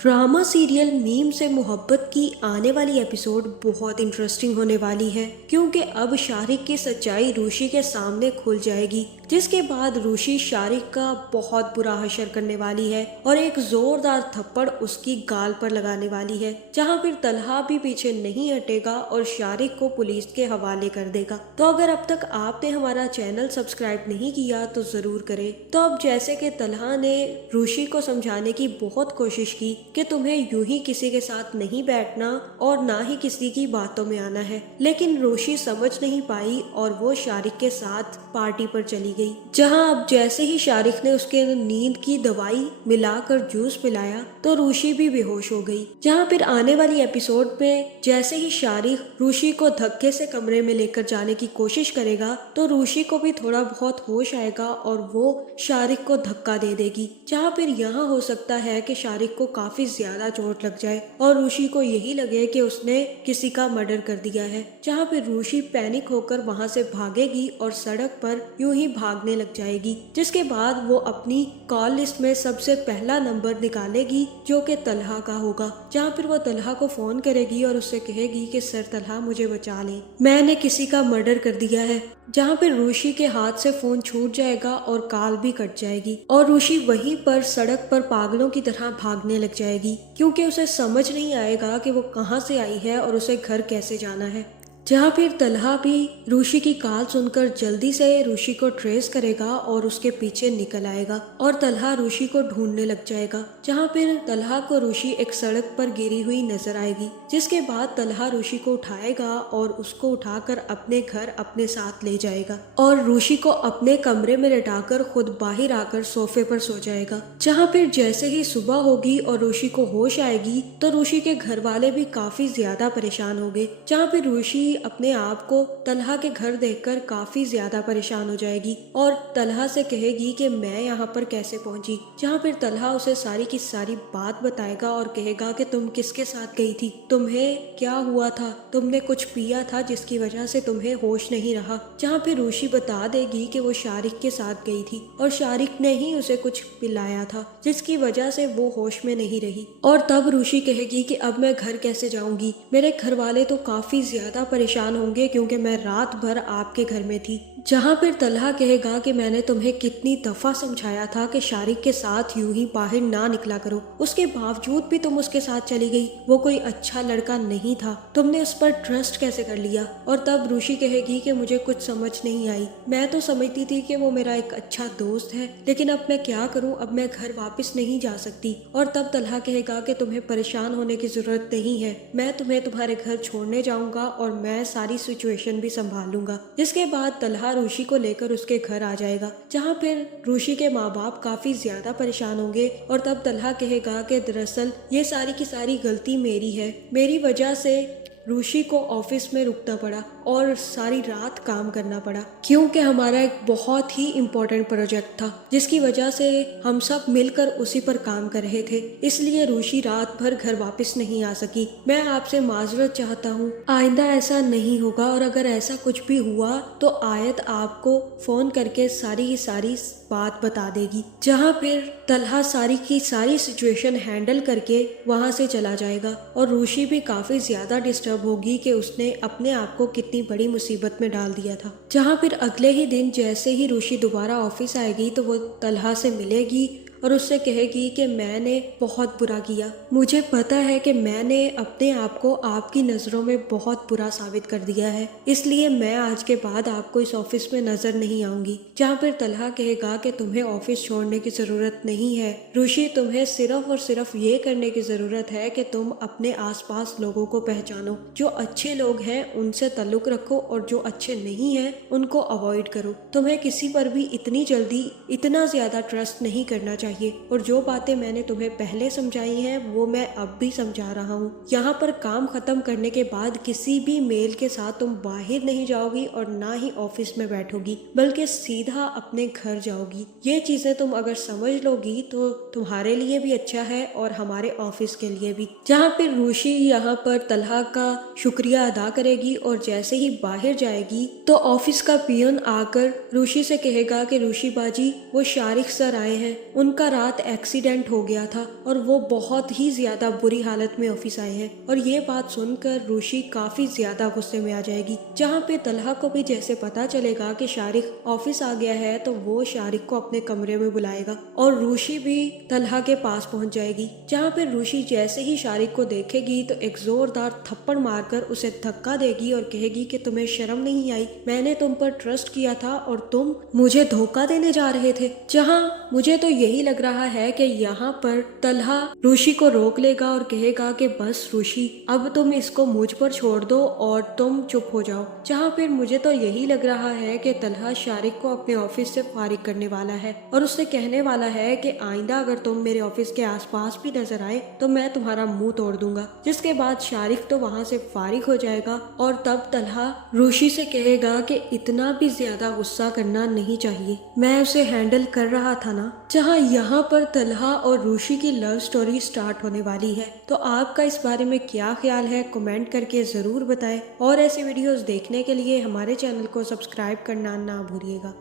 Drama serial meme से मोहब्बत की आने वाली एपिसोड बहुत इंटरेस्टिंग होने वाली है, क्योंकि अब शारिक की सच्चाई रूशी के सामने खुल जाएगी, जिसके बाद रूशी शारिक का बहुत बुरा हशर करने वाली है और एक जोरदार थप्पड़ उसकी गाल पर लगाने वाली है, जहां फिर तलहा भी पीछे नहीं हटेगा और शारिक को पुलिस के हवाले कर देगा। तो अगर अब तक आपने हमारा चैनल सब्सक्राइब नहीं किया तो जरूर करें। तो अब जैसे कि तलहा ने रूशी को समझाने की बहुत कोशिश की कि तुम्हें यूं ही किसी के साथ नहीं बैठना और ना ही किसी की बातों में आना है, लेकिन रूशी समझ नहीं पाई और वो शारिक के साथ पार्टी पर चली गई, जहां अब जैसे ही शारिक ने उसके नींद की दवाई मिलाकर जूस पिलाया तो रूशी भी बेहोश हो गई। जहां फिर आने वाली एपिसोड में जैसे ही शारिक रूशी को धक्के से कमरे में लेकर जाने की कोशिश करेगा तो रूशी को भी थोड़ा बहुत होश आएगा और वो शारिक को धक्का दे देगी, जहां फिर यहाँ हो सकता है कि शारिक को काफी ज्यादा चोट लग जाए और रूशी को यही लगे कि उसने किसी का मर्डर कर दिया है। जहां फिर रूशी पैनिक होकर वहां से भागेगी और सड़क पर यूं ही भागने लग जाएगी, जिसके बाद वो अपनी कॉल लिस्ट में सबसे पहला नंबर निकालेगी जो कि तलहा का होगा। जहां फिर वो तलहा को फोन करेगी और उससे कहेगी कि सर तलहा मुझे बचा ले, मैंने किसी का मर्डर कर दिया है। जहां फिर रूशी के हाथ से फोन छूट जाएगा और कॉल भी कट जाएगी और रूशी वहीं पर सड़क पर पागलों की तरह भागने लग जाएगी, क्योंकि उसे समझ नहीं आएगा कि वो कहां से आई है और उसे घर कैसे जाना है। जहाँ फिर तलहा भी रूशी की कॉल सुनकर जल्दी से रूशी को ट्रेस करेगा और उसके पीछे निकल आएगा और तलहा रूशी को ढूंढने लग जाएगा। जहाँ फिर तलहा को रूशी एक सड़क पर गिरी हुई नजर आएगी, जिसके बाद तलहा रूशी को उठाएगा और उसको उठाकर अपने घर अपने साथ ले जाएगा और रूशी को अपने कमरे में लेटाकर खुद बाहर आकर सोफे पर सो जाएगा। जहाँ फिर जैसे ही सुबह होगी और रूशी को होश आएगी तो रूशी के घर वाले भी काफी ज्यादा परेशान हो गए। जहाँ फिर रूशी अपने आप को तलहा के घर देखकर काफी ज्यादा परेशान हो जाएगी और तलहा से कहेगी कि मैं यहाँ पर कैसे पहुंची। जहाँ फिर तलहा उसे सारी की सारी बात बताएगा और कहेगा कि तुम किसके साथ गई थी, तुम्हें क्या हुआ था, तुमने कुछ पिया था जिसकी वजह से तुम्हें होश नहीं रहा। जहाँ फिर रूशी बता देगी कि वो शारिक के साथ गई थी और शारिक ने ही उसे कुछ पिलाया था जिसकी वजह से वो होश में नहीं रही। और तब रूशी कहेगी कि अब मैं घर कैसे जाऊंगी, मेरे घर वाले तो काफी ज्यादा परेशान होंगे क्योंकि मैं रात भर आपके घर में थी। जहाँ फिर तलहा कहेगा कि मैंने तुम्हें कितनी दफा समझाया था कि शारिक के साथ यूं ही बाहर ना निकला करो, उसके बावजूद भी तुम उसके साथ चली गई, वो कोई अच्छा लड़का नहीं था, तुमने उस पर ट्रस्ट कैसे कर लिया। और तब रूशी कहेगी कि मुझे कुछ समझ नहीं आई, मैं तो समझती थी कि वो मेरा एक अच्छा दोस्त है, लेकिन अब मैं क्या करूं, अब मैं घर वापस नहीं जा सकती। और तब तलहा कहेगा कि तुम्हें परेशान होने की जरूरत नहीं है, मैं तुम्हें तुम्हारे घर छोड़ने जाऊंगा और मैं सारी सिचुएशन भी संभाल लूंगा। जिसके बाद तलहा रूशी को लेकर उसके घर आ जाएगा, जहाँ फिर रूशी के माँ बाप काफी ज्यादा परेशान होंगे और तब तलहा कहेगा कि दरअसल ये सारी की सारी गलती मेरी है, मेरी वजह से रूशी को ऑफिस में रुकना पड़ा और सारी रात काम करना पड़ा, क्योंकि हमारा एक बहुत ही इम्पोर्टेंट प्रोजेक्ट था जिसकी वजह से हम सब मिलकर उसी पर काम कर रहे थे, इसलिए रूशी रात भर घर वापस नहीं आ सकी। मैं आपसे माजरत चाहता हूँ, आइंदा ऐसा नहीं होगा और अगर ऐसा कुछ भी हुआ तो आयत आपको फोन करके सारी की सारी बात बता देगी। जहाँ फिर तलहा सारी की सारी सिचुएशन हैंडल करके वहाँ से चला जाएगा और रूशी भी काफी ज्यादा डिस्टर्ब होगी कि उसने अपने आप को कितनी बड़ी मुसीबत में डाल दिया था। जहाँ फिर अगले ही दिन जैसे ही रूशी दोबारा ऑफिस आएगी तो वो तलहा से मिलेगी और उससे कहेगी कि मैंने बहुत बुरा किया, मुझे पता है कि मैंने अपने आप को आपकी नज़रों में बहुत बुरा साबित कर दिया है, इसलिए मैं आज के बाद आपको इस ऑफिस में नजर नहीं आऊंगी। जहाँ फिर तलहा कहेगा कि तुम्हें ऑफिस छोड़ने की जरूरत नहीं है रूशी, तुम्हें सिर्फ और सिर्फ ये करने की जरूरत है कि तुम अपने आसपास लोगों को पहचानो, जो अच्छे लोग हैं उनसे ताल्लुक रखो और जो अच्छे नहीं हैं उनको अवॉइड करो। तुम्हें किसी पर भी इतनी जल्दी इतना ज्यादा ट्रस्ट नहीं करना चाहिए और जो बातें मैंने तुम्हें पहले समझाई हैं वो मैं अब भी समझा रहा हूँ। यहाँ पर काम खत्म करने के बाद किसी भी मेल के साथ तुम बाहर नहीं जाओगी और ना ही ऑफिस में बैठोगी, बल्कि सीधा अपने घर जाओगी। ये चीजें तुम अगर समझ लोगी तो तुम्हारे लिए भी अच्छा है और हमारे ऑफिस के लिए भी। जहाँ फिर रूशी यहाँ पर तलहा का शुक्रिया अदा करेगी और जैसे ही बाहर जाएगी तो ऑफिस का पियन आकर रूशी से कहेगा कि रूशी बाजी वो शारिक सर आए हैं, उनका उनका रात एक्सीडेंट हो गया था और वो बहुत ही ज्यादा बुरी हालत में ऑफिस आए हैं। और ये बात सुनकर रूशी काफी ज्यादा गुस्से में आ जाएगी। जहाँ पे तलहा को भी जैसे पता चलेगा कि शारिक ऑफिस आ गया है तो वो शारिक को अपने कमरे में बुलाएगा और रूशी भी तलहा के पास पहुंच जाएगी। जहाँ पे रूशी जैसे ही शारिक को देखेगी तो एक जोरदार थप्पड़ मारकर उसे धक्का देगी और कहेगी कि तुम्हें शर्म नहीं आई, मैंने तुम पर ट्रस्ट किया था और तुम मुझे धोखा देने जा रहे थे। जहाँ मुझे तो यही लग रहा है कि यहाँ पर तलहा रूशी को रोक लेगा और कहेगा कि बस रूशी, अब तुम इसको मुझ पर छोड़ दो और तुम चुप हो जाओ। जहाँ फिर मुझे तो यही लग रहा है कि तलहा शारिक को अपने ऑफिस से फारिग करने वाला है और उससे कहने वाला है कि आइंदा अगर तुम मेरे ऑफिस के आसपास भी नजर आए तो मैं तुम्हारा मुंह तोड़ दूंगा। जिसके बाद शारिक तो वहाँ से फारिग हो जाएगा और तब तलहा रूशी से कहेगा कि इतना भी ज्यादा गुस्सा करना नहीं चाहिए, मैं उसे हैंडल कर रहा था ना। जहाँ यहाँ पर तलहा और रूशी की लव स्टोरी स्टार्ट होने वाली है। तो आपका इस बारे में क्या ख्याल है, कमेंट करके जरूर बताएं और ऐसे वीडियोस देखने के लिए हमारे चैनल को सब्सक्राइब करना ना भूलिएगा।